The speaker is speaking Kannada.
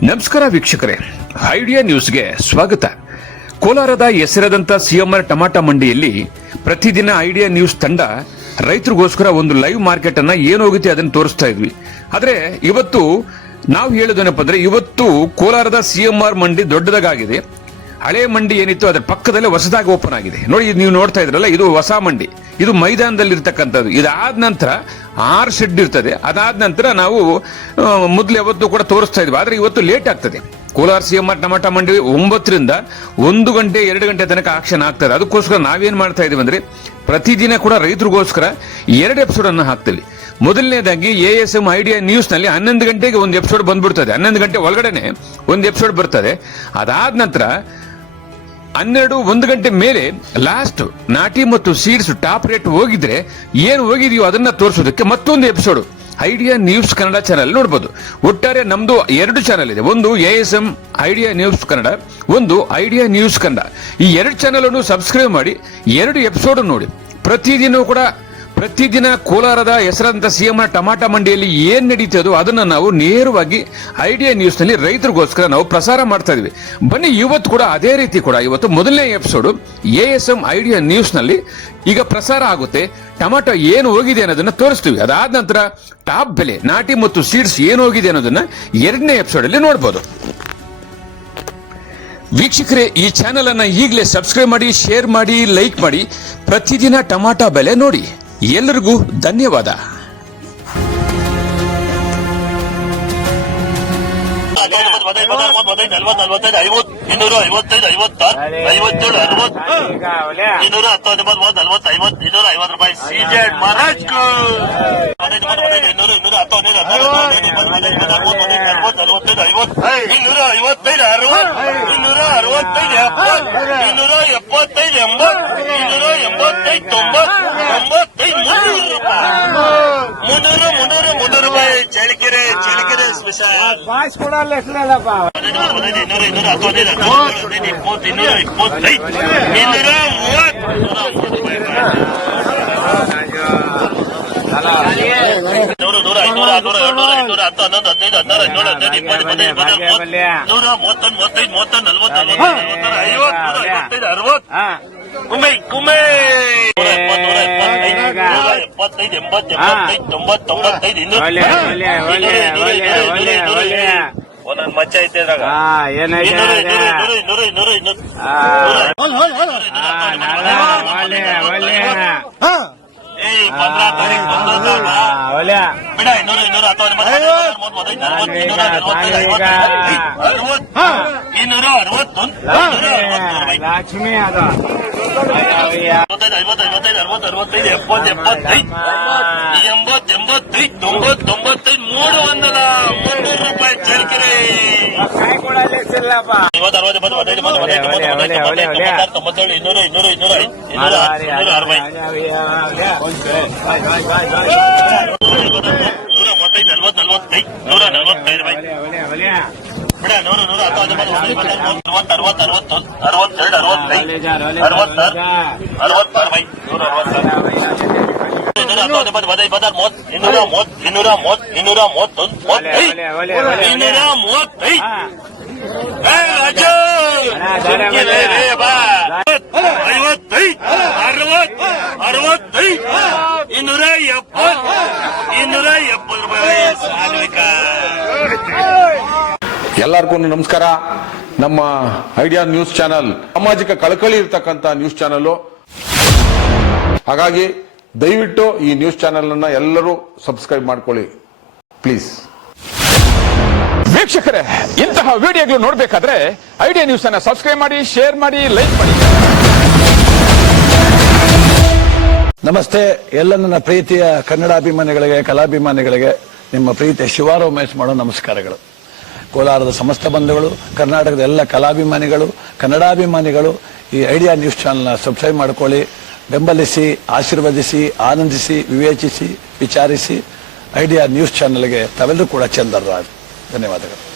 ನಮಸ್ಕಾರ ವೀಕ್ಷಕರೇ, ಐಡಿಯಾ ನ್ಯೂಸ್ಗೆ ಸ್ವಾಗತ. ಕೋಲಾರದ ಹೆಸರಾದಂತ ಸಿಎಂಆರ್ ಟಮಾಟಾ ಮಂಡಿಯಲ್ಲಿ ಪ್ರತಿದಿನ ಐಡಿಯಾ ನ್ಯೂಸ್ ತಂಡ ರೈತರಿಗೋಸ್ಕರ ಒಂದು ಲೈವ್ ಮಾರ್ಕೆಟ್ ಅನ್ನ ಏನೋಗುತ್ತೆ ಅದನ್ನು ತೋರಿಸ್ತಾ ಇದ್ವಿ. ಆದ್ರೆ ಇವತ್ತು ನಾವು ಹೇಳೋದೇನಪ್ಪ ಅಂದ್ರೆ, ಇವತ್ತು ಕೋಲಾರದ ಸಿಎಂಆರ್ ಮಂಡಿ ದೊಡ್ಡದಾಗಿದೆ. ಹಳೆ ಮಂಡಿ ಏನಿತ್ತು ಅದರ ಪಕ್ಕದಲ್ಲೇ ಹೊಸದಾಗಿ ಓಪನ್ ಆಗಿದೆ. ನೋಡಿ, ನೀವು ನೋಡ್ತಾ ಇದ್ರಲ್ಲ, ಇದು ಹೊಸ ಮಂಡಿ. ಇದು ಮೈದಾನದಲ್ಲಿ ಇರ್ತಕ್ಕಂಥದ್ದು. ಇದಾದ ನಂತರ 6 ಶೆಡ್ ಇರ್ತದೆ. ಅದಾದ ನಂತರ ನಾವು ಮೊದಲು ಯಾವತ್ತು ಕೂಡ ತೋರಿಸ್ತಾ ಇದ್ವಿ. ಆದ್ರೆ ಇವತ್ತು ಲೇಟ್ ಆಗ್ತದೆ. ಕೋಲಾರ ಸಿಎಂಆರ್ ಟಮಾಟಾ ಮಂಡಿ 9 ರಿಂದ 1 ಗಂಟೆ 2 ಗಂಟೆ ತನಕ ಆಕ್ಷನ್ ಆಗ್ತದೆ. ಅದಕ್ಕೋಸ್ಕರ ನಾವೇನ್ ಮಾಡ್ತಾ ಇದೀವಿ ಅಂದ್ರೆ, ಪ್ರತಿದಿನ ಕೂಡ ರೈತರಿಗೋಸ್ಕರ 2 ಎಪಿಸೋಡ್ ಅನ್ನು ಹಾಕ್ತೀವಿ. ಮೊದಲನೇದಾಗಿ ASM ಐಡಿಯಾ ನ್ಯೂಸ್ ನಲ್ಲಿ 11 ಗಂಟೆಗೆ ಒಂದು ಎಪಿಸೋಡ್ ಬಂದ್ಬಿಡ್ತದೆ. 11 ಗಂಟೆ ಒಳಗಡೆನೆ ಒಂದು ಎಪಿಸೋಡ್ ಬರ್ತದೆ. ಅದಾದ ನಂತರ 1 ಗಂಟೆ ಮೇಲೆ ಲಾಸ್ಟ್ ನಾಟಿ ಮತ್ತು ಸೀಡ್ಸ್ ಟಾಪ್ ರೇಟ್ ಹೋಗಿದ್ರೆ ಏನು ಹೋಗಿದೆಯೋ ಅದನ್ನ ತೋರಿಸೋದಕ್ಕೆ ಮತ್ತೊಂದು episode idea news Kannada channel ನೋಡಬಹುದು. ಒಟ್ಟಾರೆ ನಮ್ದು 2 ಚಾನಲ್ ಇದೆ. ಒಂದು ASM ಐಡಿಯಾ ನ್ಯೂಸ್ ಕನ್ನಡ, ಒಂದು ಐಡಿಯಾ ನ್ಯೂಸ್ ಕನ್ನಡ. ಈ 2 ಚಾನಲ್ ಅನ್ನು ಸಬ್ಸ್ಕ್ರೈಬ್ ಮಾಡಿ 2 ಎಪಿಸೋಡ್ ನೋಡಿ. ಪ್ರತಿದಿನ ಕೋಲಾರದ ಹೆಸರಾದಂತ ಸಿಎಂಆರ್ ಟಮಾಟಾ ಮಂಡಿಯಲ್ಲಿ ಏನ್ ನಡೀತದೋ ಅದನ್ನ ನಾವು ನೇರವಾಗಿ ಐಡಿಯಾ ನ್ಯೂಸ್ ನಲ್ಲಿ ರೈತರಿಗೋಸ್ಕರ ನಾವು ಪ್ರಸಾರ ಮಾಡ್ತಾ ಇದೀವಿ. ಬನ್ನಿ, ಇವತ್ತು ಕೂಡ ಅದೇ ರೀತಿ ಕೂಡ ಇವತ್ತು ಮೊದಲನೇ ಎಪಿಸೋಡ್ ASM ಐಡಿಯಾ ನ್ಯೂಸ್ ನಲ್ಲಿ ಈಗ ಪ್ರಸಾರ ಆಗುತ್ತೆ. ಟೊಮಾಟೊ ಏನು ಹೋಗಿದೆ ಅನ್ನೋದನ್ನ ತೋರಿಸ್ತೀವಿ. ಅದಾದ ನಂತರ ಟಾಪ್ ಬೆಲೆ, ನಾಟಿ ಮತ್ತು ಸೀಡ್ಸ್ ಏನು ಹೋಗಿದೆ ಅನ್ನೋದನ್ನ 2ನೇ ಎಪಿಸೋಡ್ ಅಲ್ಲಿ ನೋಡಬಹುದು. ವೀಕ್ಷಕರೇ, ಈ ಚಾನೆಲ್ ಅನ್ನ ಈಗಲೇ ಸಬ್ಸ್ಕ್ರೈಬ್ ಮಾಡಿ, ಶೇರ್ ಮಾಡಿ, ಲೈಕ್ ಮಾಡಿ. ಪ್ರತಿದಿನ ಟೊಮಾಟೊ ಬೆಲೆ ನೋಡಿ. ಎಲ್ಲರಿಗೂ ಧನ್ಯವಾದ. ಚಳಿಕೆರೆ ಸ್ಪೆಷಲ್ ಬಾಯ್ಸ್ ಕೂಡ ಲೆಕ್ಕಲ್ಲಪ್ಪ. 100 ಮಚ್ಚ ಐತೆ ಇದ್ರಾಗ. ಲಕ್ಷ್ಮಿ ಅದ 55, 60, 65, 70, 75, 80, 85, 90, 300 ರೂಪಾಯಿ ಚಳಿಕೆರೆ. 50, 60, 70, 75, 97, 200, 200, ಎಲ್ಲರಿಗೂ ನಮಸ್ಕಾರ. ನಮ್ಮ ಐಡಿಯಾ ನ್ಯೂಸ್ ಚಾನಲ್ ಸಾಮಾಜಿಕ ಕಳಕಳಿ ಇರತಕ್ಕಂತ ನ್ಯೂಸ್ ಚಾನಲ್. ಹಾಗಾಗಿ ದಯವಿಟ್ಟು ಈ ನ್ಯೂಸ್ ಚಾನಲ್ ಅನ್ನ ಎಲ್ಲರೂ ಸಬ್ಸ್ಕ್ರೈಬ್ ಮಾಡ್ಕೊಳ್ಳಿ ಪ್ಲೀಸ್. ವೀಕ್ಷಕರೇ, ಇಂತಹ ವಿಡಿಯೋಗಳು ನೋಡಬೇಕಾದ್ರೆ ಐಡಿಯಾ ನ್ಯೂಸ್ ಅನ್ನ ಸಬ್ಸ್ಕ್ರೈಬ್ ಮಾಡಿ, ಶೇರ್ ಮಾಡಿ, ಲೈಕ್ ಮಾಡಿ. ನಮಸ್ತೆ ಎಲ್ಲ ನನ್ನ ಪ್ರೀತಿಯ ಕನ್ನಡಾಭಿಮಾನಿಗಳಿಗೆ, ಕಲಾಭಿಮಾನಿಗಳಿಗೆ ನಿಮ್ಮ ಪ್ರೀತಿಯ ಶಿವಾರ ಉಮೇಶ್ ಮಾಡೋ ನಮಸ್ಕಾರಗಳು. ಕೋಲಾರದ ಸಮಸ್ತ ಬಂಧುಗಳು, ಕರ್ನಾಟಕದ ಎಲ್ಲ ಕಲಾಭಿಮಾನಿಗಳು, ಕನ್ನಡಾಭಿಮಾನಿಗಳು ಈ ಐಡಿಯಾ ನ್ಯೂಸ್ ಚಾನಲ್ನ ಸಬ್ಸ್ಕ್ರೈಬ್ ಮಾಡ್ಕೊಳ್ಳಿ, ಬೆಂಬಲಿಸಿ, ಆಶೀರ್ವದಿಸಿ, ಆನಂದಿಸಿ, ವಿವೇಚಿಸಿ, ವಿಚಾರಿಸಿ. ಐಡಿಯಾ ನ್ಯೂಸ್ ಚಾನಲ್ಗೆ ತಾವೆಲ್ಲರೂ ಕೂಡ ಚಂದರ್ರಾಜ್. ಧನ್ಯವಾದಗಳು.